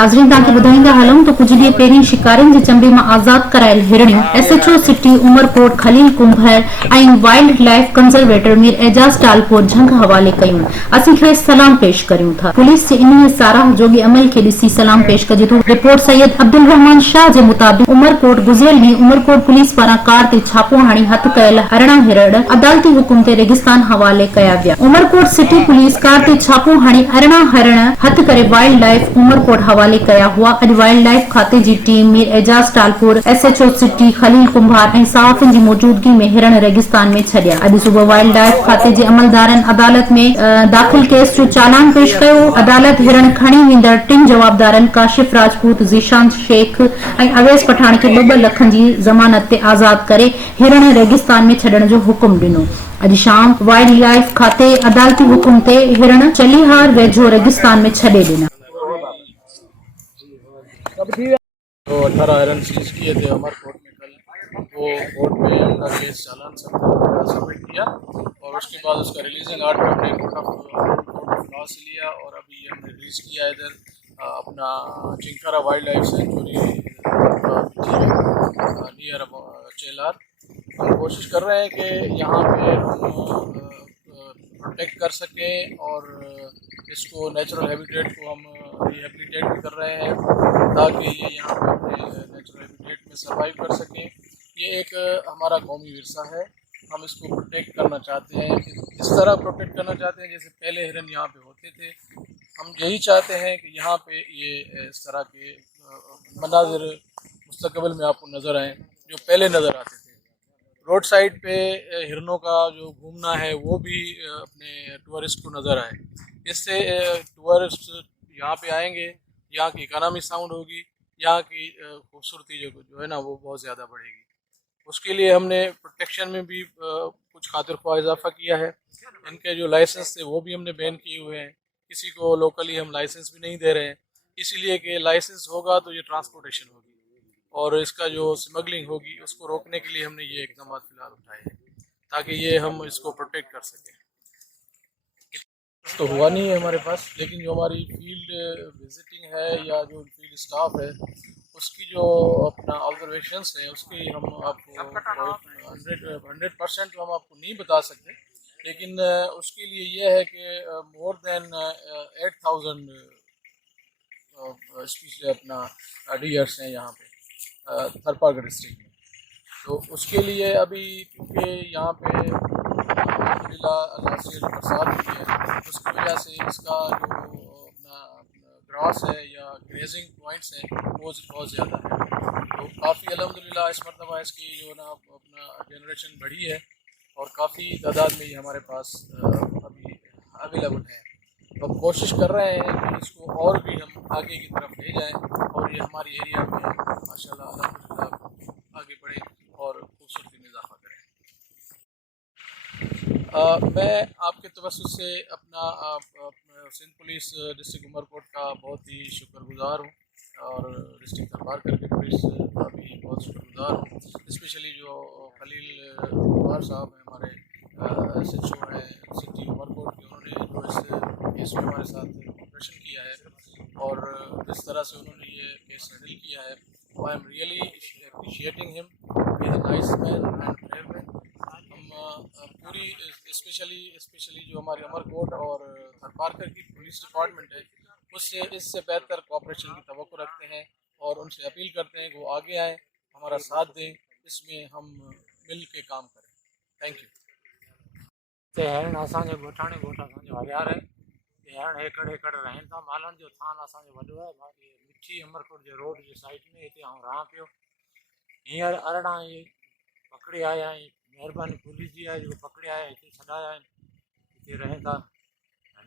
नाज़रीन तव्हांखे ॿुधाईंदा हलूं त कुझु ॾींहं पहिरीं शिकारियुनि जे चंबे मां आज़ाद करायल हिरणियूं SHO सिटी उमरकोट खलील कुंभर ऐं wild life conservator Mir Ejaz Talpur झंग हवाले कयूं। असीं खेसि सलाम पेश करियूं था। पुलिस जे इन साराह जोॻे अमल खे ॾिसी सलाम पेश कजे थो। रिपोर्ट सैयद अब्दुल रहमान शाह जे मुताबिक़ उमरकोट गुज़िरियल ॾींहुं उमरकोट पुलिस पारां कार ते छापो हणी हथु कयल 18 हिरण अदालती हुकुम ते रेगिस्तान हवाले कया विया। उमरकोट सिटी पुलिस कार ते छापो हणी 18 हिरण हथु करे वाइल्ड लाइफ उमरकोट हवाले कया हुआ। अॼु वाइल्ड लाइफ खाते जी team Mir Ejaz Talpur SHO city Khalil Kumbhar ऐं सहाफ़ियुनि जी मौजूदगी में हिरण रेगिस्तान में छॾिया। अॼु सुबुह वाइल्ड लाइफ खाते जे अमलदारनि अदालत में दाख़िल केस जो चालान पेश कयो। अदालत हिरण खणी वेंदड़ टिनि जवाबदारनि काशिफ राजपूत, ज़ीशान शेख ऐं अवैस पठाण खे 2-2 लख जी ज़मानत ते आज़ाद करे हिरण रेगिस्तान में छॾण जो हुकुम ॾिनो। अॼु शाम वाइल्ड लाइफ खाते अदालती हुकुम ते हिरण चलीहार वेझो रेगिस्तान में छॾे ॾिना। तो 18 हिरन सीज किए थे उमरकोट में कल, वो कोर्ट में उनका केस चालान सबमिट किया और उसके बाद उसका रिलीजिंग आर्डर हमने कोर्ट ऑफ लॉ से लिया और अभी हमने रिलीज़ किया इधर अपना Chinkara wildlife sanctuary near Chelar. हम कोशिश कर रहे हैं कि यहाँ पे हम प्रोटेक्ट कर सकें और इसको नेचुरल हैबिटेट को हम रिहेबिलिटेट भी कर रहे हैं ताकि ये यहाँ पे अपने नेचुरल हैबिटेट में सर्वाइव कर सकें। ये एक हमारा कौमी विरसा है, हम इसको प्रोटेक्ट करना चाहते हैं। इस तरह प्रोटेक्ट करना चाहते हैं जैसे पहले हिरन यहाँ पे होते थे। हम यही चाहते हैं कि यहाँ पे ये इस तरह के मनाजिर मुस्तकबिल में आपको नज़र आएँ जो पहले नज़र आते थे। रोड साइड पे हिरनों का जो घूमना है वो भी अपने टूरिस्ट को नज़र आए। इससे टूरिस्ट यहाँ पे आएंगे, यहाँ की इकानमी साउंड होगी, यहाँ की खूबसूरती जो है ना वो बहुत ज़्यादा बढ़ेगी। उसके लिए हमने प्रोटेक्शन में भी कुछ खातिर ख्वाह इजाफा किया है। इनके जो लाइसेंस थे वो भी हमने बैन किए हुए हैं। किसी को लोकली हम लाइसेंस भी नहीं दे रहे हैं, इसीलिए कि लाइसेंस होगा तो ये ट्रांसपोर्टेशन होगी और इसका जो स्मगलिंग होगी उसको रोकने के लिए हमने ये इकदाम फिलहाल उठाए हैं ताकि ये हम इसको प्रोटेक्ट कर सकें। तो हुआ नहीं है हमारे पास, लेकिन जो हमारी फील्ड विजिटिंग है या जो फील्ड स्टाफ है उसकी जो अपना ऑब्जर्वेशंस हैं उसकी हम आपको 100% हम आपको नहीं बता सकते, लेकिन उसके लिए ये है कि मोर देन 8000 अपना डियर्स हैं यहाँ पे थरपारगढ़ डिस्ट्रिक्ट में। तो उसके लिए अभी क्योंकि यहाँ पे अल्लाह से जो बरसात हुई है उसकी वजह से इसका जो अपना ग्रास है या ग्रेजिंग पॉइंट्स हैं वो बहुत ज़्यादा है। तो काफ़ी अल्हम्दुलिल्लाह इस मरतबा इसकी जो ना अपना जनरेशन बढ़ी है और काफ़ी तादाद में ये हमारे पास अभी अवेलेबल है। तो हम कोशिश कर रहे हैं कि इसको और भी हम आगे की तरफ ले जाएं और ये हमारी एरिया में माशाल्लाह अल्हम्दुलिल्लाह आगे बढ़े और खूबसूरती में इजाफा करें। मैं आपके तवज्जुह से अपना सिंध पुलिस डिस्ट्रिक्ट उमरकोट का बहुत ही शुक्रगुजार हूँ और डिस्ट्रिक्ट थरपारगढ़ के पुलिस का भी बहुत शुक्रगुजार हूँ। स्पेशली जो खलील कुमार साहब हैं हमारे SHO हैं सिटी उमरकोट के, उन्होंने जो इस केस में हमारे साथ ऑपरेशन किया है और जिस तरह से उन्होंने ये केस हैंडल किया है I am really appreciating him. He is a nice man and brave man. हम पूरी स्पेशली जो हमारी अमरकोट और थरपारगढ़ की पुलिस डिपार्टमेंट है उससे इससे बेहतर कोऑपरेशन की तवक्को रखते हैं और उनसे अपील करते हैं कि वो आगे आएँ, हमारा साथ दें, इसमें हम मिल के काम करें। Thank you. हिरण असांजे ॻोठाणे ॻोठ असांजो हरियार आहे। हिरण एकड़ एकड़ रहनि था। मालनि जो थान असांजो वॾो आहे। बाक़ी मिठी अमरकोट जे रोड जे साइड में हिते आउं रहां पियो। हींअर अरिड़हं इहे पकड़े आया आहिनि। महिरबानी पुलिस जी आहे जेको पकड़े आया हिते छॾाया आहिनि, हिते रहनि था।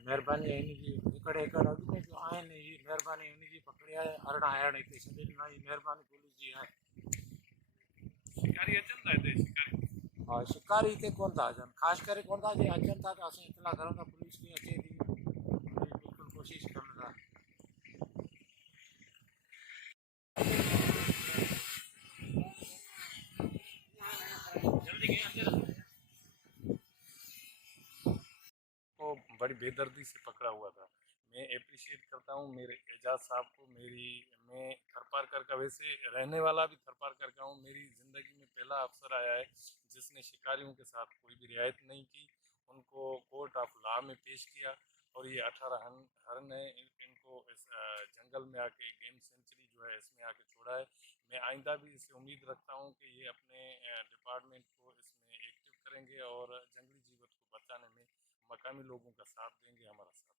महिरबानी हिन जी एकड़ एकड़ अॻु में जो आहिनि इहे महिरबानी हुन जी पकड़े आया 18 हिरण हिते छॾे ॾिना। इहा महिरबानी पुलिस जी आहे। शिकारी अचनि था हिते शिकारी? हा, शिकारी हिते कोन था अचनि, ख़ासि करे कोन था। जे अचनि था त असां इतला करूं था, पुलिस कीअं अचे थी बिल्कुलु कोशिशि कनि था। बड़ी बेदर्दी से पकड़ा हुआ था। मैं अप्रिशिएट करता हूँ मेरे एजाज साहब को। मैं थरपारकर का वैसे रहने वाला भी थरपारकर का हूँ। मेरी ज़िंदगी में पहला अफसर आया है जिसने शिकारियों के साथ कोई भी रियायत नहीं की, उनको कोर्ट ऑफ लॉ में पेश किया और ये 18 हरन है, इनको इस जंगल में आके गेम सेंचुरी जो है इसमें आके छोड़ा है। मैं आइंदा भी इससे उम्मीद रखता हूँ कि ये अपने डिपार्टमेंट को इसमें एक्टिव करेंगे और जंगली जीवत को बचाने में मकामी लोगों का साथ देंगे, हमारा साथ।